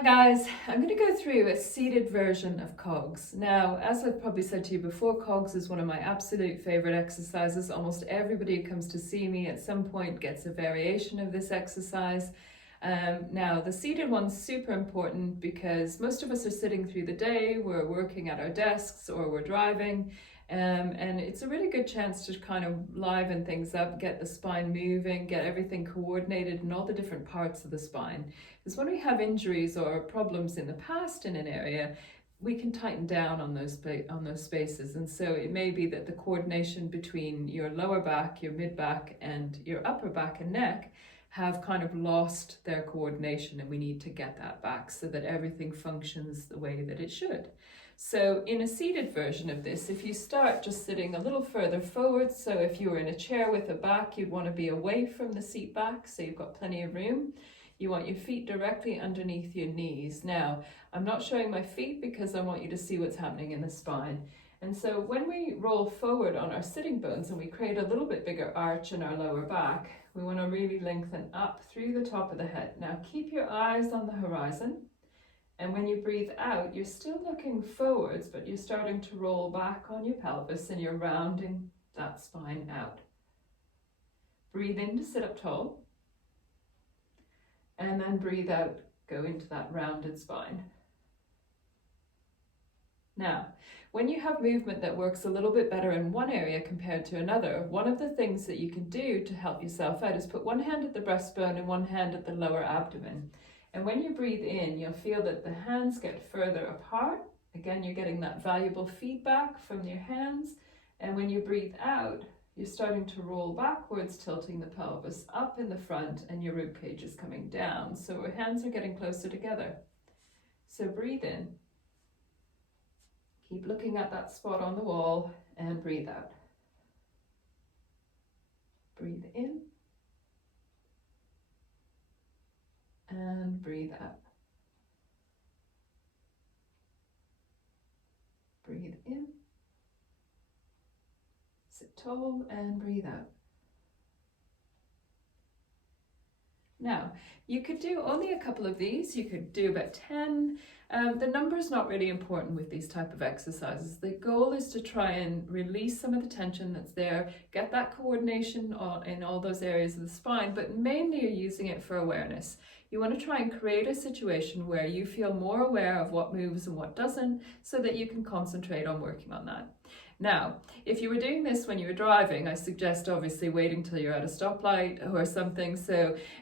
Hi guys, I'm going to go through a seated version of Cogs. Now, as I've probably said to you before, Cogs is one of my absolute favorite exercises. Almost everybody who comes to see me at some point gets a variation of this exercise. Now, the seated one's super important because most of us are sitting through the day, we're working at our desks or we're driving, and it's a really good chance to kind of liven things up, get the spine moving, get everything coordinated and all the different parts of the spine. Because when we have injuries or problems in the past in an area, we can tighten down on those spaces. And so it may be that the coordination between your lower back, your mid back, and your upper back and neck have kind of lost their coordination, and we need to get that back so that everything functions the way that it should. So in a seated version of this, if you start just sitting a little further forward, so if you were in a chair with a back, you'd want to be away from the seat back so you've got plenty of room. You want your feet directly underneath your knees. Now, I'm not showing my feet because I want you to see what's happening in the spine. And so when we roll forward on our sitting bones and we create a little bit bigger arch in our lower back, we want to really lengthen up through the top of the head. Now keep your eyes on the horizon. And when you breathe out, you're still looking forwards, but you're starting to roll back on your pelvis and you're rounding that spine out. Breathe in to sit up tall. And then breathe out, go into that rounded spine. Now, when you have movement that works a little bit better in one area compared to another, one of the things that you can do to help yourself out is put one hand at the breastbone and one hand at the lower abdomen. And when you breathe in, you'll feel that the hands get further apart. Again, you're getting that valuable feedback from your hands. And when you breathe out, you're starting to roll backwards, tilting the pelvis up in the front, and your rib cage is coming down. So our hands are getting closer together. So breathe in. Keep looking at that spot on the wall and breathe out. Breathe in. And breathe out. Breathe in. Sit tall and breathe out. Now, you could do only a couple of these. You could do about 10. The number is not really important with these type of exercises. The goal is to try and release some of the tension that's there, get that coordination in all those areas of the spine, but mainly you're using it for awareness. You want to try and create a situation where you feel more aware of what moves and what doesn't, so that you can concentrate on working on that. Now, if you were doing this when you were driving, I suggest obviously waiting till you're at a stoplight or something.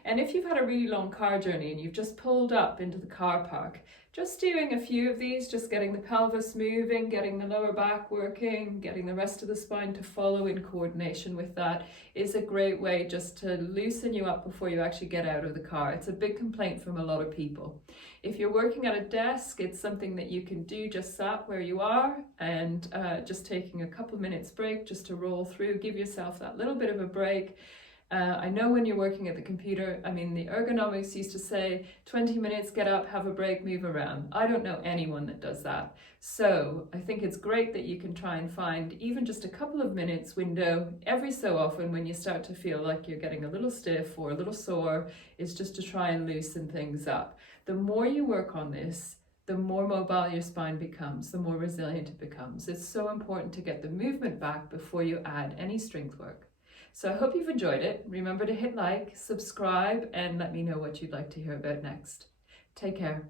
And if you've had a really long car journey and you've just pulled up into the car park, just doing a few of these, just getting the pelvis moving, getting the lower back working, getting the rest of the spine to follow in coordination with that is a great way just to loosen you up before you actually get out of the car. It's a big complaint from a lot of people. If you're working at a desk, it's something that you can do just sat where you are and just taking a couple of minutes break just to roll through, give yourself that little bit of a break. I know when you're working at the computer, I mean, the ergonomics used to say 20 minutes, get up, have a break, move around. I don't know anyone that does that. So I think it's great that you can try and find even just a couple of minutes window every so often when you start to feel like you're getting a little stiff or a little sore, is just to try and loosen things up. The more you work on this, the more mobile your spine becomes, the more resilient it becomes. It's so important to get the movement back before you add any strength work. So I hope you've enjoyed it. Remember to hit like, subscribe, and let me know what you'd like to hear about next. Take care.